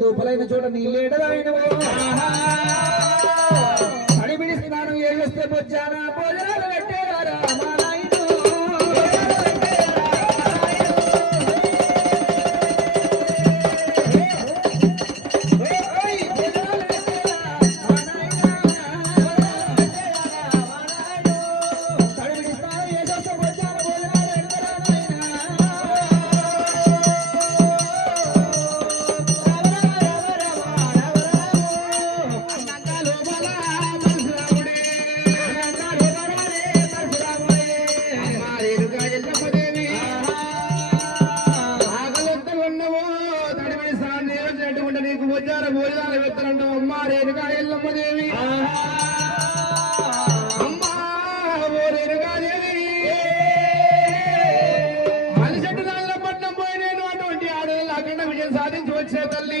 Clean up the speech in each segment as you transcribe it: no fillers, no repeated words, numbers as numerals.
దూపలైన చోట నీళ్ళేడదాయినవో అడిబిడి స్నానం చేస్తే వచ్చానా భోజనాలు పెట్టేవారా మా నాయన విజయం సాధించి వచ్చే తల్లి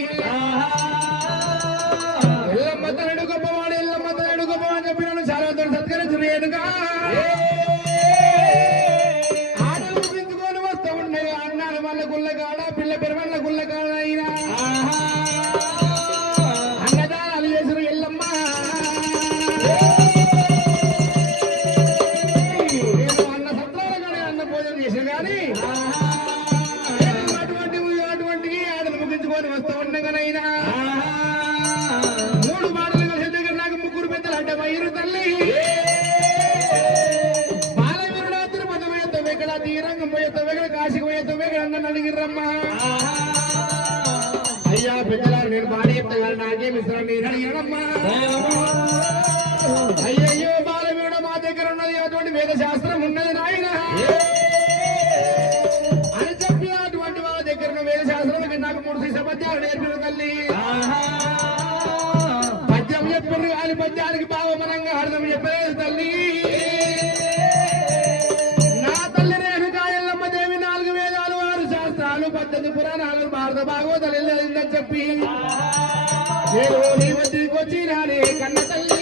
ఎల్లమ్మ తనడు గొప్పవాడు ఎల్లమ్మ తనడు గొప్పవాడు చెప్పినాను చాలా సత్కరించిన ఏనుగా ఆటలు ముగించుకొని వస్తూ ఉన్నాయి అన్నాడు వాళ్ళ గుళ్ళకాడ పిల్ల పెరవళ్ళ గుళ్ళకాడ అయినా అన్నదానాలు చేసిన ఎల్లమ్మ నేను అన్న సత్రాల కానీ అన్న భోజనం చేసిన కానీ అటువంటి ఆటలు ముగించుకొని వస్తూ ఉండగానైనా మూడు మాటలు కలిసి దగ్గర నాకు ముగ్గురు పెద్దలు అంటే వైరు తల్లి బాలవీరుడా తిరుపతి పోయేతో వెగడ తీరంగం పోయేతో వెగడ కాశీకి పోయేతో వెగడ అన్న అడిగిర్రమ్మా అయ్యా పెద్దలారు నేను బాగా చెప్తా నాకేం ఇస్తాను నేను అడిగానమ్మా అయ్యయ్యో బాలవీరుడు మా దగ్గర ఉన్నది అటువంటి వేద శాస్త్రం ఉన్నది నాయన అని చెప్పి అటువంటి వాళ్ళ దగ్గర ఉన్న వేద శాస్త్రం నాకు 3 శిశ పద్యాలు నేర్పిన తల్లి పద్యం చెప్పారు కానీ పద్యానికి భావమనంగా అర్థం చెప్పలేదు తల్లి నా తల్లి రేణుకా ఎల్లమ్మ దేవి 4 వేదాలు 6 శాస్త్రాలు 18 పురాణాలు భారత భాగవతాలు వెళ్ళిందని చెప్పి నేను నీ వద్దకు వచ్చినానే కన్న తల్లి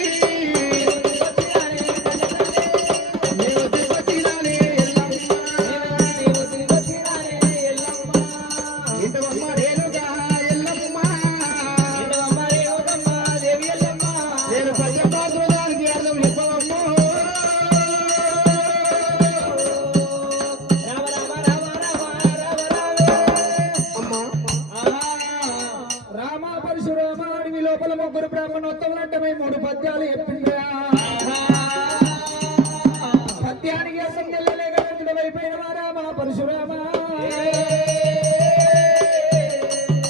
ముగ్గురు బ్రాహ్మణోత్తములంటే 3 పద్యాలు చెప్పిండ్రా పద్యానికి అసంగలేక వైపోయిన రామ పరశురామ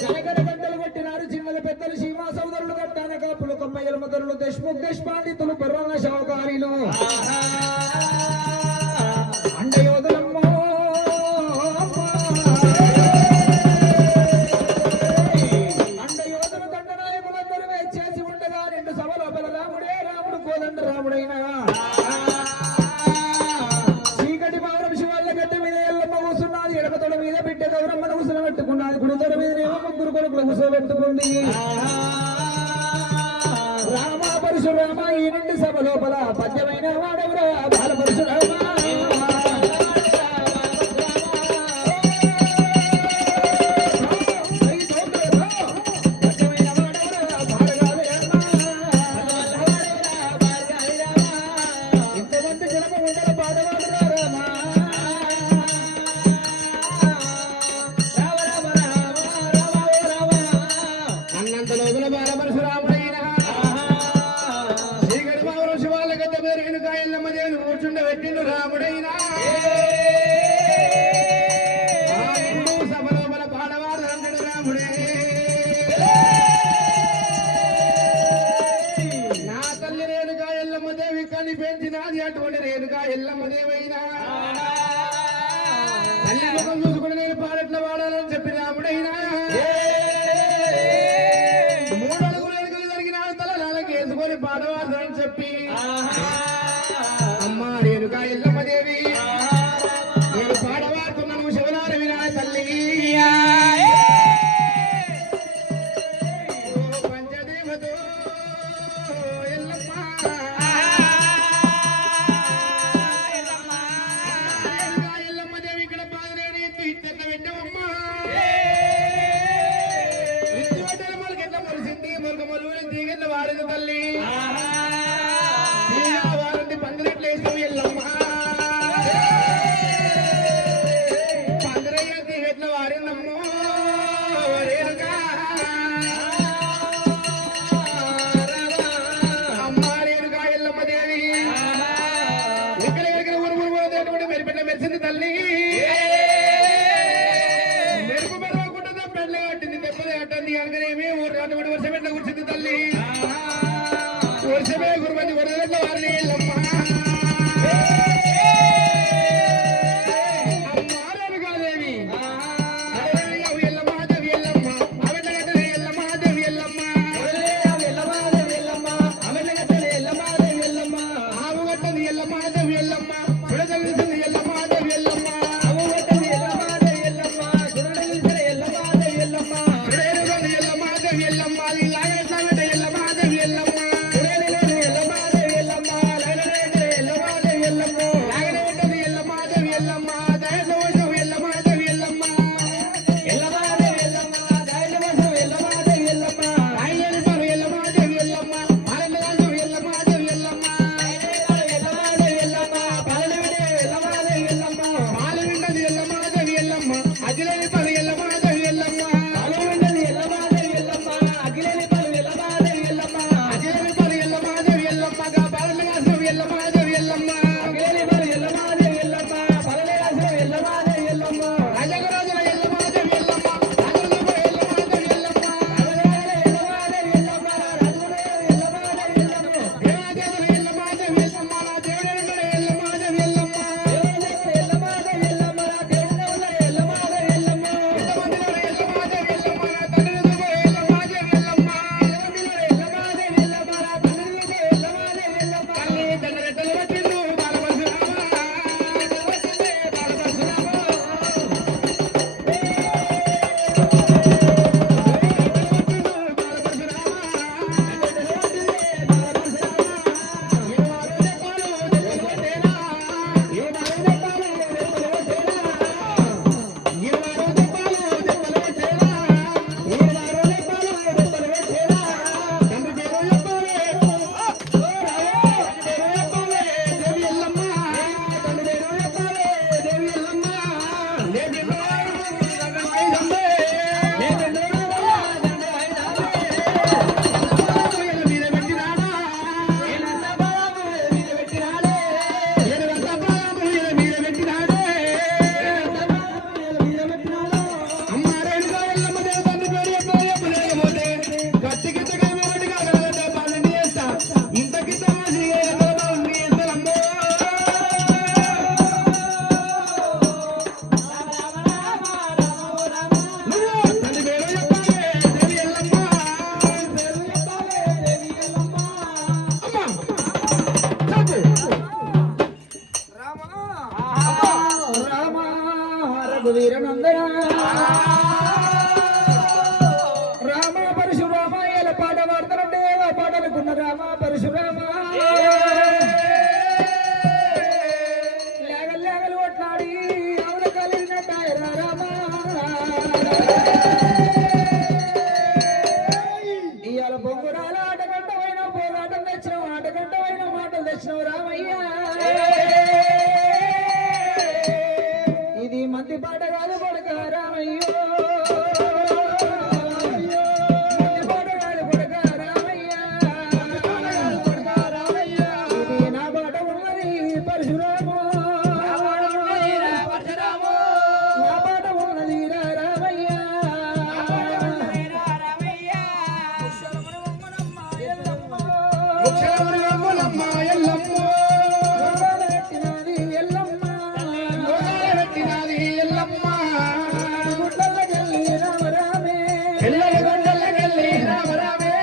జనగర గంటలు కొట్టినారు చిన్నల పెద్దలు సీమా సోదరులు కట్టాన కాపులు కొమ్మయ్యల మొదలు దేశ్ముఖ్ దేశపాండితులు బుర్రాల షావుకారీలు అండయోధులమ్మో రాముడైనా చీకటి పావురం శివాళ్ళ గడ్డ మీద ఎల్లమ్మ కూర్చున్నది ఎడమతోడ మీద బిడ్డ గౌరమ్మను కూర్చోబెట్టుకున్నది కుడితోడ మీద ముగ్గురు కొడుకులు కూర్చోబెట్టుకుంది రామ పరశురామ ఈ నుండి సభ లోపల పద్యమైన వాడెవరా బాల పరశురామ కూర్చుండబెట్టిండు రాముడైనా సభలో మన పాడవాడు అంటాడు రాముడే నా తల్లి రేణుకా ఎల్లమ్మ దేవి కని పెంచినది అటువంటి రేణుకా ఎల్లమ్మ దేవైనా తల్లి ముఖం చూసుకుని నేను పాడట్ల వాడాలని చెప్పి రాముడైనా 3 అడుగులు ఎడుగులు జరిగిన తల నాలుగు వేసుకొని పాడవాడు అని చెప్పి అమ్మా రేణుకా ఎల్లమ్మ దేవి నేను పాడవాడుతున్నాను శివనార వినాయ తల్లి పంచదేవతో ఎల్లమ్మ రేణుకా ఎల్లమ్మ దేవి ఇక్కడ బాధలేని ఇత్తెక్క పెట్టవమ్మా ఇత్తు పెట్టిన మొలకెట్ల మొలిసింది మొలక మొలుగుని తీగెట్ల వారింది తల్లి మెరిసింది తల్లి మెరుపు మెరవకుండా పెళ్ళి కట్టింది దెబ్బలు కట్టింది అనగానేమి వర్షం ఎట్లా కూర్చుంది తల్లి వర్షమే గురుమతి వరదల వారిని ఎల్లమ్మ పిల్లల గొండలకెళ్ళి రామ రామే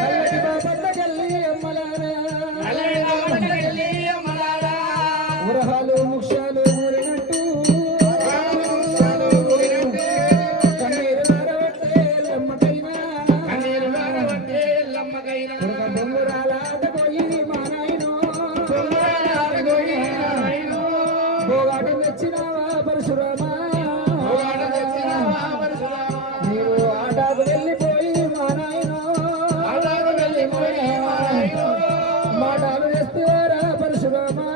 నల్లటి బాపట్లకెళ్ళి అమ్మలారా నల్లటి బాపట్లకెళ్ళి అమ్మలారా ఉరహాలు ముక్షాలు ఊరినట్టు కన్నీరు నారవట్టే ఎల్లమ్మకైనా బొంగురాల ఆటపోయి మా నాయనో భోగాట తెచ్చినావా పరశురామా నీవు ఆటాకు వెళ్ళిపోయి మా నాయనో మాటలు తెస్తేవారా పరశురామా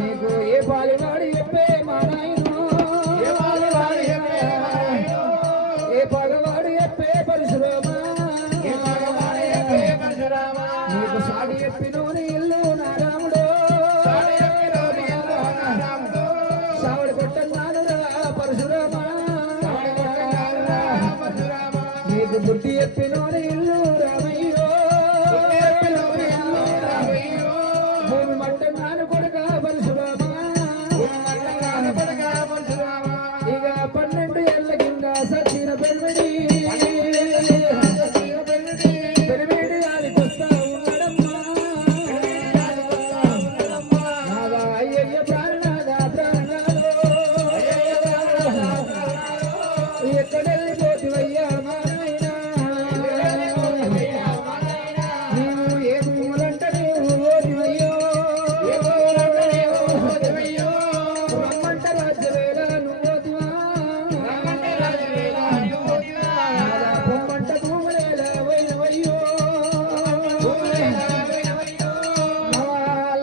నీకు ఏ పాలివాడి చెప్పే మా నాయనో ఏ పగవాడు చెప్పే పరశురామా నీకు సాడి చెప్పినోని ఇల్లు నా రాముడు సావడి కొట్టన్నాను పరశురామా నీకు బుద్ధి చెప్పినోని ఇల్లు రామయ్యో భూమి మట్టన్నాను కొడుక పరశురామా ఇక 12 ఏళ్ల కింద సచిన పెళ్ళి పెరిమేడి ఆడికొస్తా ఉన్నాడమ్మా నాదా అయ్యయ్య ప్రాణనాదా ప్రాణనాదో ఎక్కడెళ్ళిపోతివయ్యా మా నాయనా నీవు ఏ భూములంట నీవు ఓడివయ్యో రమ్మంట రాజ్యవేళ నువ్వోదివా నాదా పొమ్మంట భూములేల వైనవయ్యో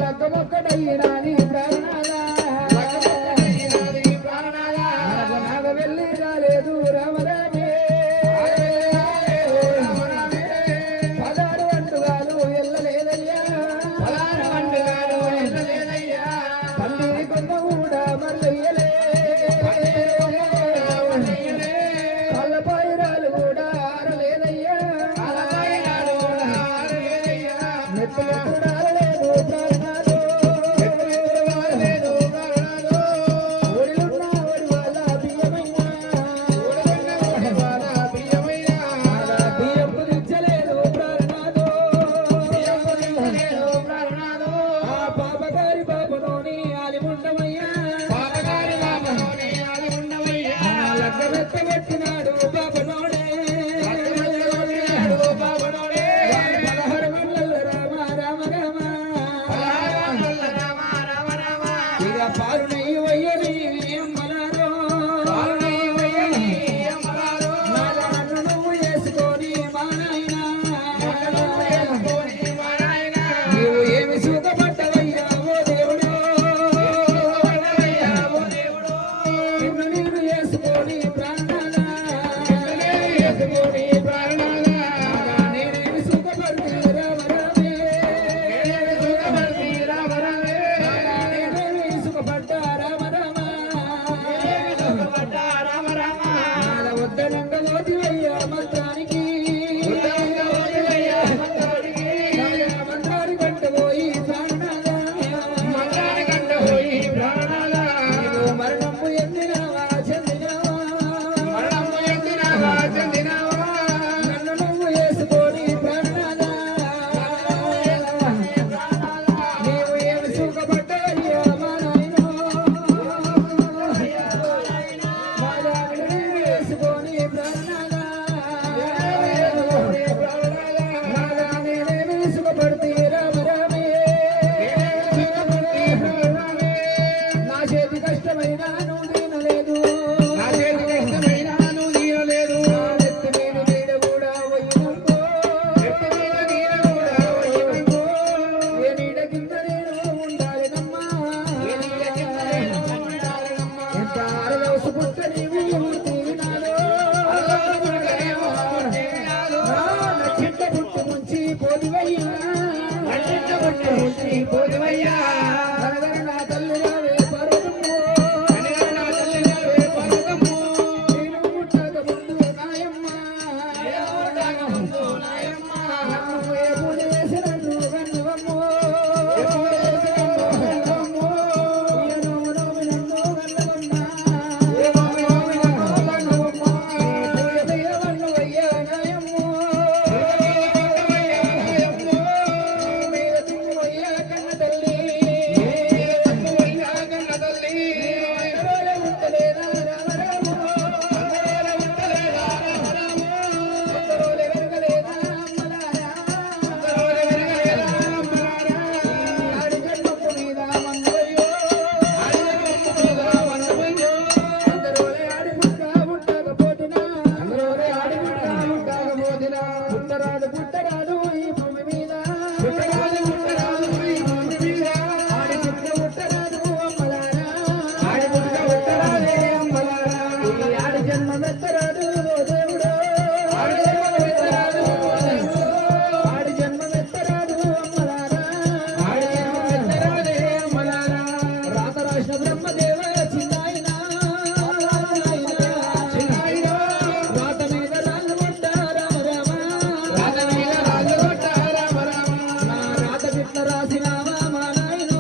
లగ్గమొక్కడయ్యినా నీ ప్రాణనాదా నాగ వెళ్ళి రాలేదు రామరామే 16 వంటగాలు ఎల్లలేదయ్యా పందిరి కొంద కూడా మల్లయ్యలే కళ్ళపాయిరాలు కూడా ఆరలేదయ్యా మెత్తలు కూడా ఆరలేదు ప్రాణాలు ఒడిలున్న ఒడి వాళ్ళ బియ్యమైనా బియ్యం కుదిర్చలేదు ప్రాణనాదో ఆ పాపగారి పాపలోని ఆలిముండమయ్యా లగ్గమెత్తబెట్టినాడు పాపనోడే 16 మండల రామ రామ రామ ఇక పాలు నెయ్యి వయ్యని అమ్మలారో నాదాను నువ్వు వేసుకొని మా నాయనా నీవు ఏమి సుఖపడ్డవయ్యా ఓ దేవుడు నిన్ను నీరు వేసుకొని ప్రాణాలు జన్మ మెత్తరాదు ఓ దేవుడో ఆడి జన్మ మెత్తరాదు అమ్మలారా రాత రాసిన బ్రహ్మదేవ చిన్నాయన రాత మీద రాళ్ళు కొట్ట రామ రామ నా రాత గిట్ల రాసినావా మా నాయనో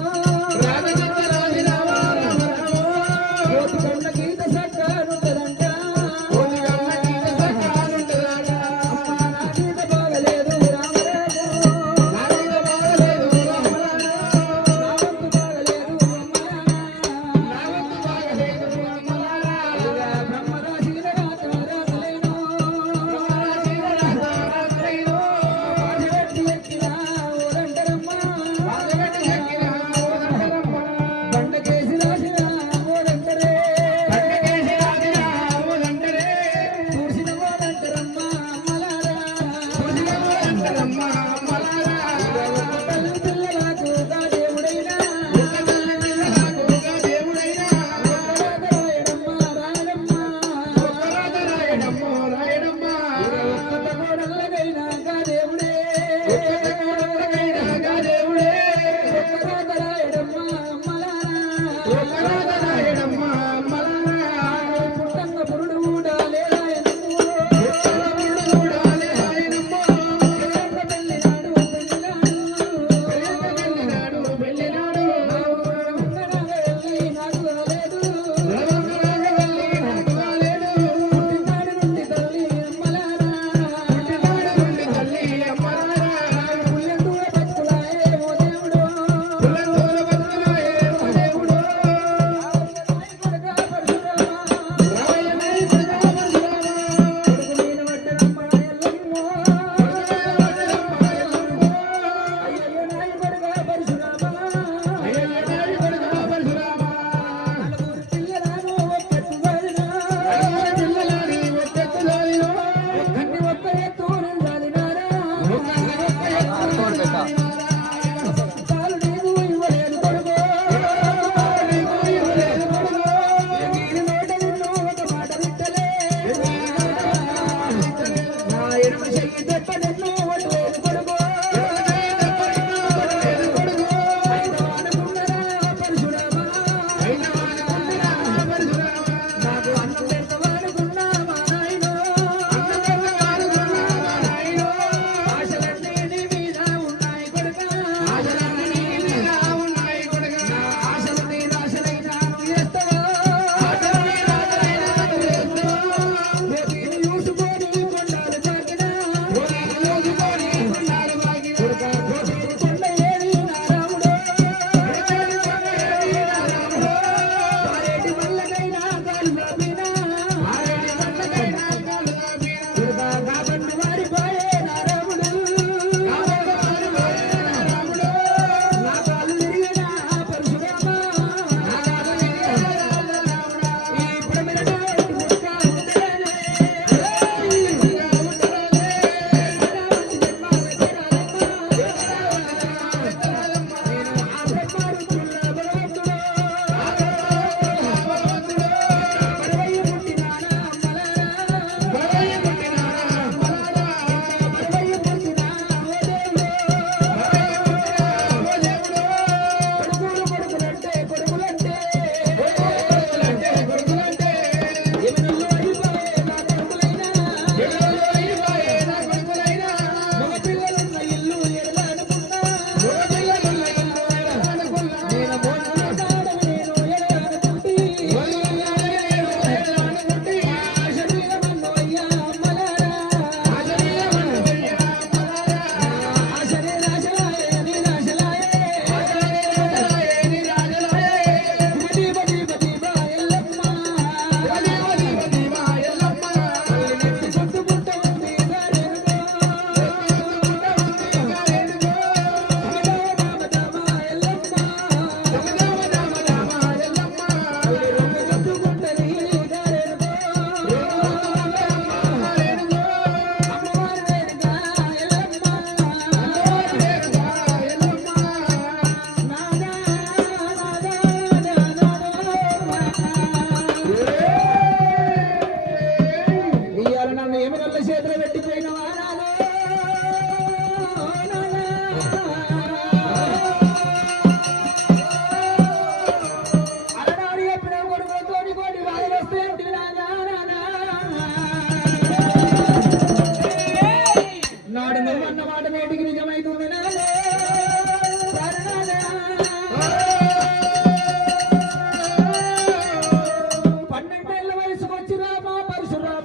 కోతి కళ్ళ గీత సక్కనుంటదంట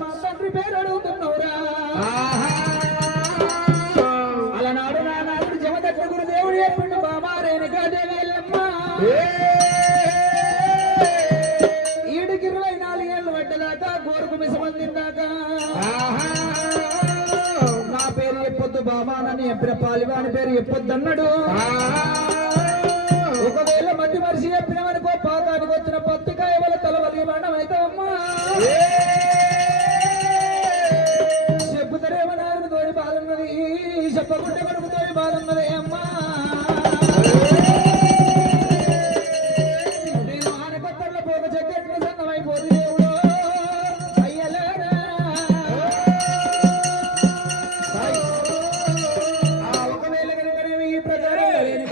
మా తండ్రి పేరు అడుగుతున్నావురా అలనాడు నా నాడు జమదత్త గురుదేవుడు చెప్పిండు బాబా రేణుకాదేవి ఎల్లమ్మ ఈడికి 24 ఏళ్ళు పడ్డదాకా కోరుకు మిసమందిందాక నా పేరు చెప్పొద్దు బాబా నన్ను చెప్పిన పాలివాని పేరు చెప్పొద్దు అన్నాడు ఒకవేళ మంది మనిషి చెప్పినవనుకో పాతానికి వచ్చిన పత్తికాయ వల్ల తలవలి మండం అయితే అమ్మా చెప్పుతరేమో నాకు తోడి బాధన్నది చెప్పకుంటే కొడుకు తోడి బాధన్నది అమ్మా